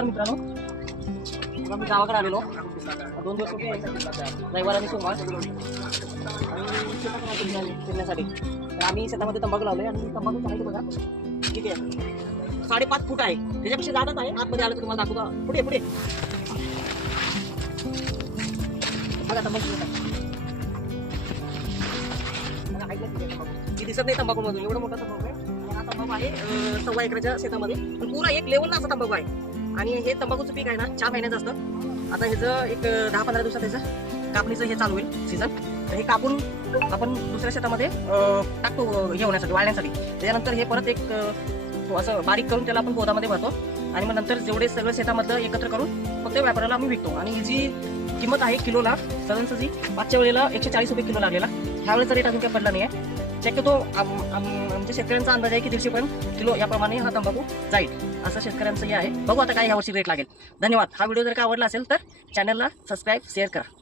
नमस्कार मित्रांनो, मी गावाकडे आलेलो 2 दिवस होते, रविवार आणि सोमवार फिरण्यासाठी. तर आम्ही शेतामध्ये तंबाखू लावले आणि तंबाखू चालायचं बघा किती आहे, 5.5 फूट आहे. त्याच्यापेक्षा जातच आहे. आतमध्ये आलं तर तुम्हाला दाखवू का. पुढे पुढे बघा तंबाखू दिसत नाही तंबाखू मधून, एवढं मोठा तंबाखू आहे. हा तंबाखू आहे 1.25 एकराच्या शेतामध्ये, पण पुरा एक लेवलला असा तंबाखू आहे. आणि हे तंबाखूचं पीक आहे ना 4 महिन्याचं असतं. आता ह्याचं एक 10-15 दिवसात ह्याचं कापणीचं हे चालू होईल सीझन. तर हे कापून आपण दुसऱ्या शेतामध्ये टाकतो हे होण्यासाठी, वाळण्यासाठी. त्याच्यानंतर हे परत एक असं बारीक करून त्याला आपण गोदामध्ये भरतो आणि मग नंतर जेवढे सगळं शेतामधलं एकत्र करून फक्त व्यापाराला आम्ही विकतो. आणि ही जी किंमत आहे किलोला, सहजासहजी मागच्या वेळेला 140 रुपये किलो लागलेला. ह्यावेळेचा रेट अजून काही पडला नाही आहे. शक्यतो आमच्या शेतकऱ्यांचा अंदाज आहे की 150 पर्यंत किलो याप्रमाणे हा तंबाखू जाईल, असं शेतकऱ्यांचं हे आहे. बघू आता काय यावर्षी रेट लागेल. धन्यवाद. हा व्हिडिओ जर का आवडला असेल तर चॅनलला सबस्क्राईब, शेअर करा.